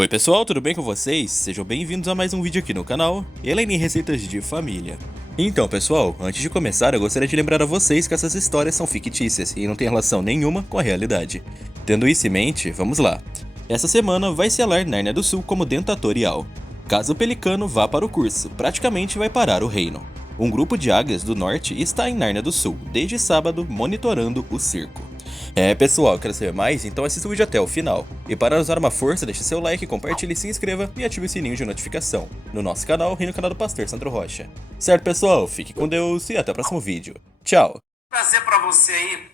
Oi pessoal, tudo bem com vocês? Sejam bem-vindos a mais um vídeo aqui no canal, Elaine Receitas de Família. Então pessoal, antes de começar eu gostaria de lembrar a vocês que essas histórias são fictícias e não têm relação nenhuma com a realidade. Tendo isso em mente, vamos lá. Essa semana vai se alar Nárnia do Sul como dentatorial. Caso o Pelicano vá para o curso, praticamente vai parar o reino. Um grupo de águias do norte está em Nárnia do Sul, desde sábado, monitorando o circo. Pessoal, quer saber mais? Então assista o vídeo até o final. E para nos dar uma força, deixe seu like, compartilhe, se inscreva e ative o sininho de notificação no nosso canal e no canal do Pastor Sandro Rocha. Certo, pessoal? Fique com Deus e até o próximo vídeo. Tchau! Trazer para você aí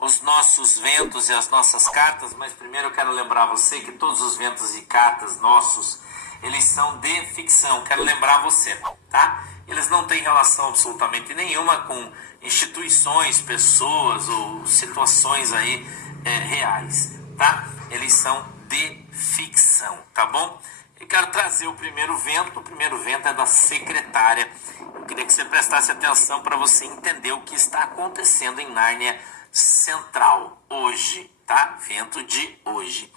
os nossos ventos e as nossas cartas, mas primeiro eu quero lembrar você que todos os ventos e cartas nossos, eles são de ficção. Quero lembrar você, tá? Eles não têm relação absolutamente nenhuma com instituições, pessoas ou situações aí reais, tá? Eles são de ficção, tá bom? Eu quero trazer o primeiro vento é da secretária. Eu queria que você prestasse atenção para você entender o que está acontecendo em Nárnia Central hoje, tá? Vento de hoje.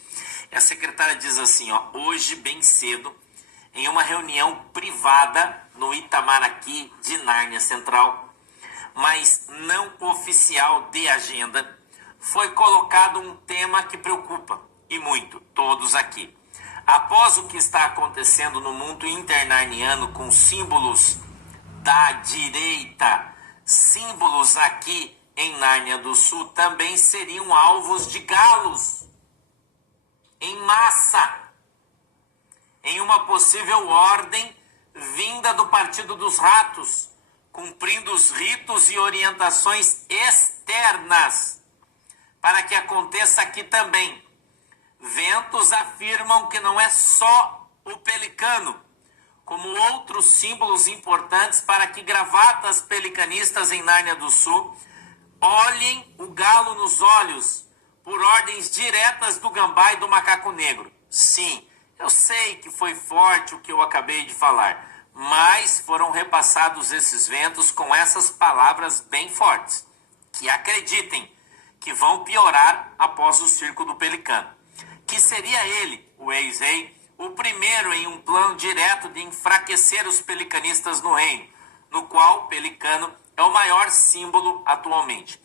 E a secretária diz assim, ó, hoje bem cedo, em uma reunião privada no Itamaraqui de Nárnia Central, mas não oficial de agenda, foi colocado um tema que preocupa, e muito, todos aqui. Após o que está acontecendo no mundo internarniano com símbolos da direita, símbolos aqui em Nárnia do Sul também seriam alvos de galos, em massa, em uma possível ordem vinda do Partido dos Ratos, cumprindo os ritos e orientações externas, para que aconteça aqui também. Ventos afirmam que não é só o pelicano, como outros símbolos importantes para que gravatas pelicanistas em Nárnia do Sul olhem o galo nos olhos por ordens diretas do gambá e do macaco negro. Sim, eu sei que foi forte o que eu acabei de falar, mas foram repassados esses ventos com essas palavras bem fortes, que acreditem que vão piorar após o circo do pelicano. Que seria ele, o ex-rei, o primeiro em um plano direto de enfraquecer os pelicanistas no reino, no qual o pelicano é o maior símbolo atualmente.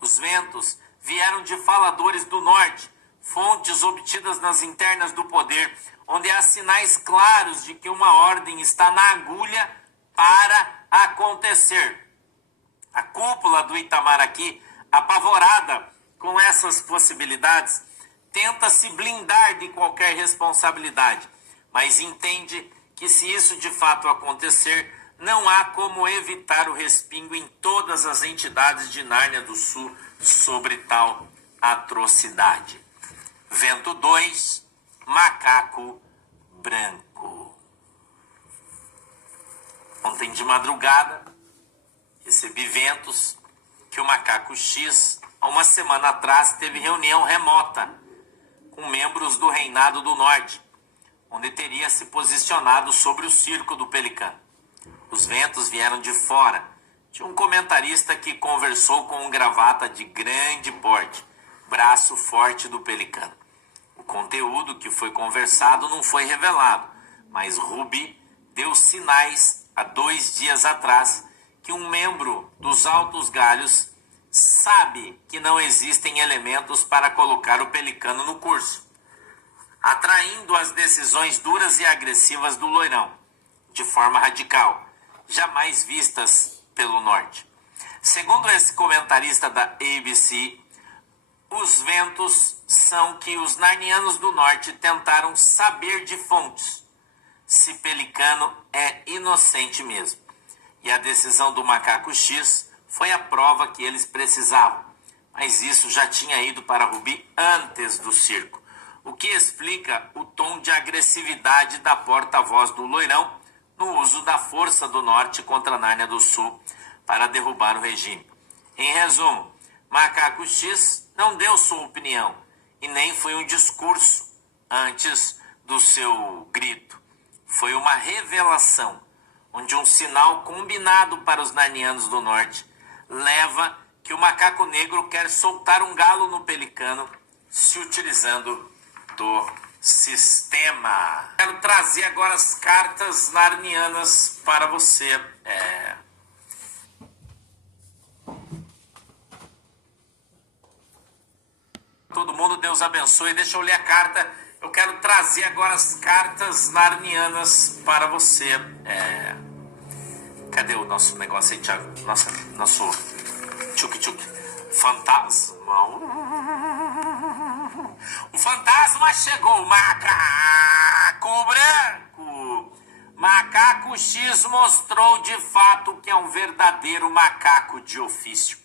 Os ventos vieram de faladores do norte, fontes obtidas nas internas do poder, onde há sinais claros de que uma ordem está na agulha para acontecer. A cúpula do Itamaraqui, apavorada com essas possibilidades, tenta se blindar de qualquer responsabilidade, mas entende que se isso de fato acontecer, não há como evitar o respingo em todas as entidades de Nárnia do Sul sobre tal atrocidade. Vento 2, macaco branco. Ontem de madrugada, recebi ventos que o macaco X, há uma semana atrás, teve reunião remota com membros do Reinado do Norte, onde teria se posicionado sobre o circo do pelicano. Os ventos vieram de fora, de um comentarista que conversou com um gravata de grande porte, braço forte do pelicano. O conteúdo que foi conversado não foi revelado, mas Rubi deu sinais há 2 dias atrás que um membro dos Altos Galhos sabe que não existem elementos para colocar o pelicano no curso, atraindo as decisões duras e agressivas do loirão, de forma radical, jamais vistas pelo norte. Segundo esse comentarista da ABC, os ventos são que os narnianos do norte tentaram saber de fontes se pelicano é inocente mesmo. E a decisão do macaco X foi a prova que eles precisavam. Mas isso já tinha ido para Rubi antes do circo, o que explica o tom de agressividade da porta-voz do loirão no uso da força do norte contra a Nárnia do Sul para derrubar o regime. Em resumo, Macaco X não deu sua opinião e nem foi um discurso antes do seu grito. Foi uma revelação, onde um sinal combinado para os narnianos do norte leva que o macaco negro quer soltar um galo no pelicano se utilizando do sistema. Quero trazer agora as cartas narnianas para você. Todo mundo, Deus abençoe. Deixa eu ler a carta. Eu quero trazer agora as cartas narnianas para você. Cadê o nosso negócio aí, Thiago? Nosso tchuk-tchuk. Fantasma. O fantasma chegou. Macaco branco. Macaco X mostrou de fato que é um verdadeiro macaco de ofício.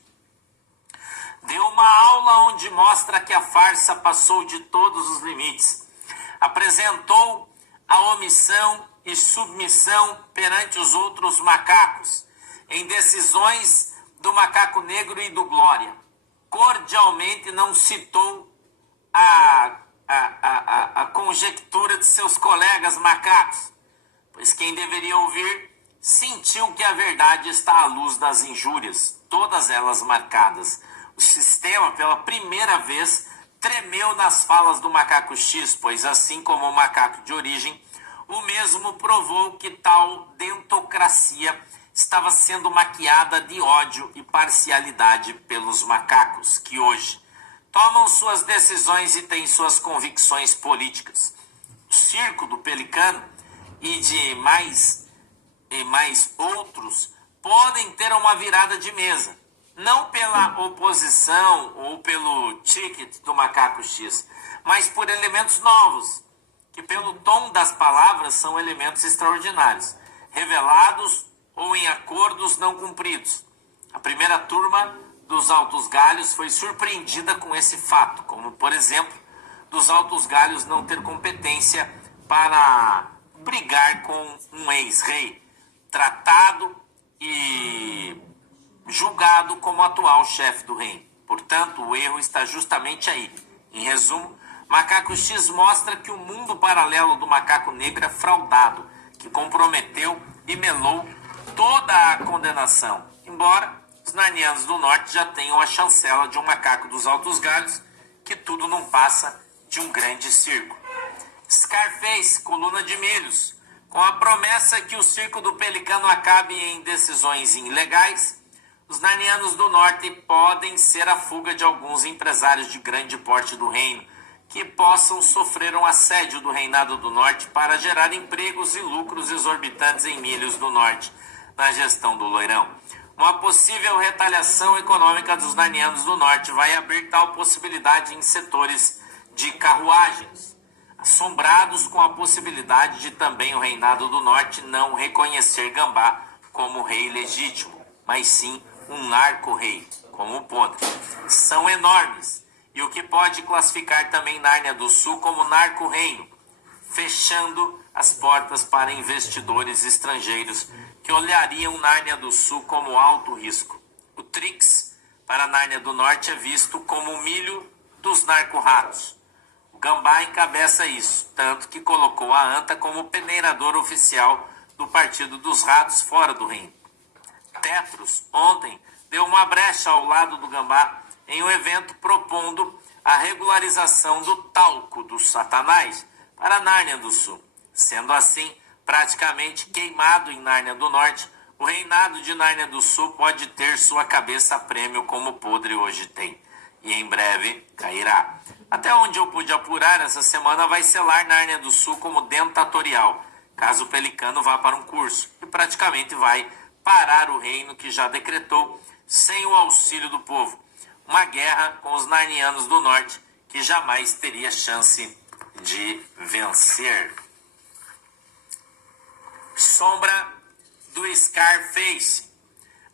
Deu uma aula onde mostra que a farsa passou de todos os limites. Apresentou a omissão e submissão perante os outros macacos, em decisões do macaco negro e do Glória. Cordialmente não citou a conjectura de seus colegas macacos, pois quem deveria ouvir sentiu que a verdade está à luz das injúrias, todas elas marcadas. O sistema, pela primeira vez, tremeu nas falas do macaco X, pois assim como o macaco de origem, o mesmo provou que tal dentocracia estava sendo maquiada de ódio e parcialidade pelos macacos, que hoje tomam suas decisões e têm suas convicções políticas. O circo do Pelicano e de mais outros podem ter uma virada de mesa, não pela oposição ou pelo ticket do macaco X, mas por elementos novos, que pelo tom das palavras são elementos extraordinários, revelados ou em acordos não cumpridos. A primeira turma dos Altos Galhos foi surpreendida com esse fato, como, por exemplo, dos Altos Galhos não ter competência para brigar com um ex-rei, tratado e julgado como atual chefe do reino. Portanto, o erro está justamente aí. Em resumo, Macaco X mostra que o mundo paralelo do macaco negro é fraudado, que comprometeu e melou toda a condenação, embora os narnianos do norte já tenham a chancela de um macaco dos Altos Galhos, que tudo não passa de um grande circo. Scarface, coluna de milhos, com a promessa que o circo do Pelicano acabe em decisões ilegais, os narnianos do norte podem ser a fuga de alguns empresários de grande porte do reino, que possam sofrer um assédio do reinado do norte para gerar empregos e lucros exorbitantes em milhos do norte, na gestão do Loirão. Uma possível retaliação econômica dos narnianos do norte vai abrir tal possibilidade em setores de carruagens, assombrados com a possibilidade de também o reinado do norte não reconhecer Gambá como rei legítimo, mas sim um narco-rei, como o Podre. São enormes, e o que pode classificar também Nárnia do Sul como narco-reino, fechando as portas para investidores estrangeiros que olhariam Nárnia do Sul como alto risco. O Trix, para Nárnia do Norte, é visto como o milho dos narco-ratos. O Gambá encabeça isso, tanto que colocou a Anta como peneirador oficial do Partido dos Ratos fora do reino. Tetros, ontem, deu uma brecha ao lado do Gambá em um evento propondo a regularização do talco dos Satanás para Nárnia do Sul. Sendo assim, praticamente queimado em Nárnia do Norte, o reinado de Nárnia do Sul pode ter sua cabeça a prêmio como o Podre hoje tem, e em breve cairá. Até onde eu pude apurar, essa semana vai selar Nárnia do Sul como dentatorial, caso o Pelicano vá para um curso, e praticamente vai parar o reino que já decretou sem o auxílio do povo. Uma guerra com os narnianos do norte que jamais teria chance de vencer. Sombra do Scarface.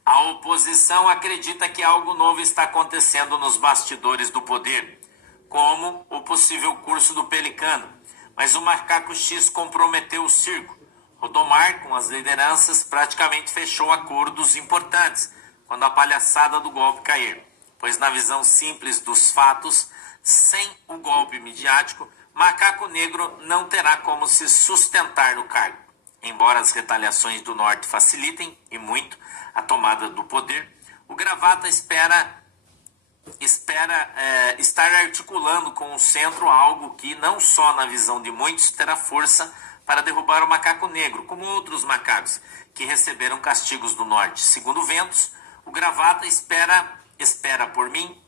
A oposição acredita que algo novo está acontecendo nos bastidores do poder, como o possível curso do Pelicano. Mas o Macaco X comprometeu o circo. Rodomar, com as lideranças, praticamente fechou acordos importantes quando a palhaçada do golpe cair, pois na visão simples dos fatos, sem o golpe midiático, Macaco Negro não terá como se sustentar no cargo. Embora as retaliações do norte facilitem, e muito, a tomada do poder, o Gravata espera espera estar articulando com o centro algo que, não só na visão de muitos, terá força para derrubar o macaco negro, como outros macacos que receberam castigos do norte. Segundo Ventos, o Gravata espera por mim.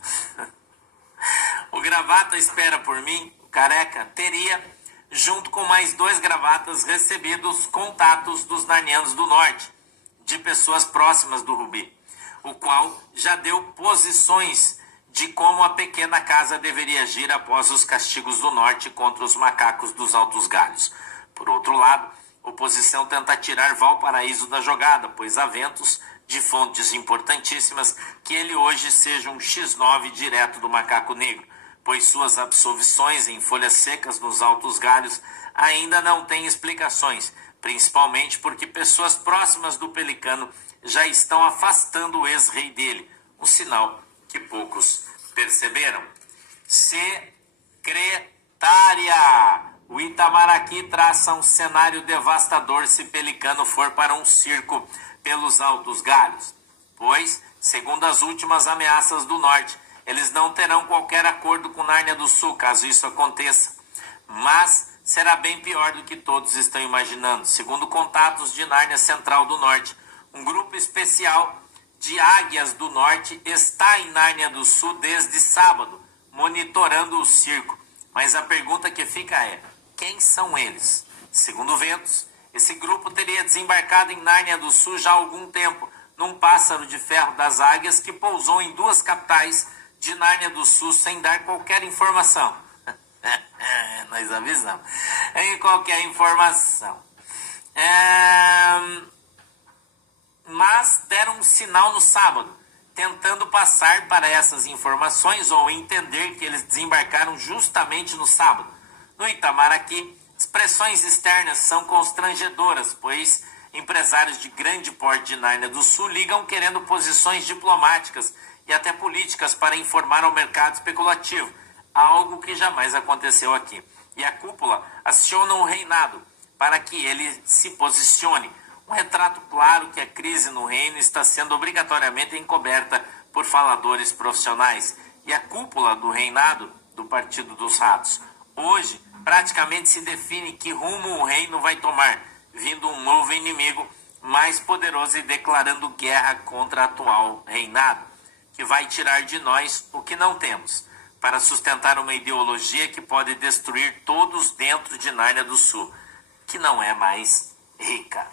O Gravata espera por mim, o Careca, teria, junto com mais 2 gravatas, recebidos contatos dos narnianos do norte, de pessoas próximas do Rubi, o qual já deu posições de como a pequena casa deveria agir após os castigos do norte contra os macacos dos Altos Galhos. Por outro lado, a oposição tenta tirar Valparaíso da jogada, pois há ventos de fontes importantíssimas que ele hoje seja um X9 direto do macaco negro, pois suas absolvições em folhas secas nos Altos Galhos ainda não têm explicações, principalmente porque pessoas próximas do Pelicano já estão afastando o ex-rei dele, um sinal que poucos perceberam. Secretária! O Itamaraqui traça um cenário devastador se Pelicano for para um circo pelos Altos Galhos, pois, segundo as últimas ameaças do norte, eles não terão qualquer acordo com Nárnia do Sul, caso isso aconteça. Mas será bem pior do que todos estão imaginando. Segundo contatos de Nárnia Central do Norte, um grupo especial de águias do norte está em Nárnia do Sul desde sábado, monitorando o circo. Mas a pergunta que fica é: quem são eles? Segundo Ventos, esse grupo teria desembarcado em Nárnia do Sul já há algum tempo, num pássaro de ferro das águias que pousou em 2 capitais de Nárnia do Sul sem dar qualquer informação. Nós avisamos. Em qualquer informação. Mas deram um sinal no sábado, tentando passar para essas informações ou entender que eles desembarcaram justamente no sábado. No Itamaraqui, expressões externas são constrangedoras, pois empresários de grande porte de Nárnia do Sul ligam querendo posições diplomáticas e até políticas para informar ao mercado especulativo, algo que jamais aconteceu aqui. E a cúpula aciona o reinado para que ele se posicione. Um retrato claro que a crise no reino está sendo obrigatoriamente encoberta por faladores profissionais. E a cúpula do reinado do Partido dos Ratos hoje praticamente se define que rumo o reino vai tomar, vindo um novo inimigo mais poderoso e declarando guerra contra o atual reinado, que vai tirar de nós o que não temos, para sustentar uma ideologia que pode destruir todos dentro de Nárnia do Sul, que não é mais rica.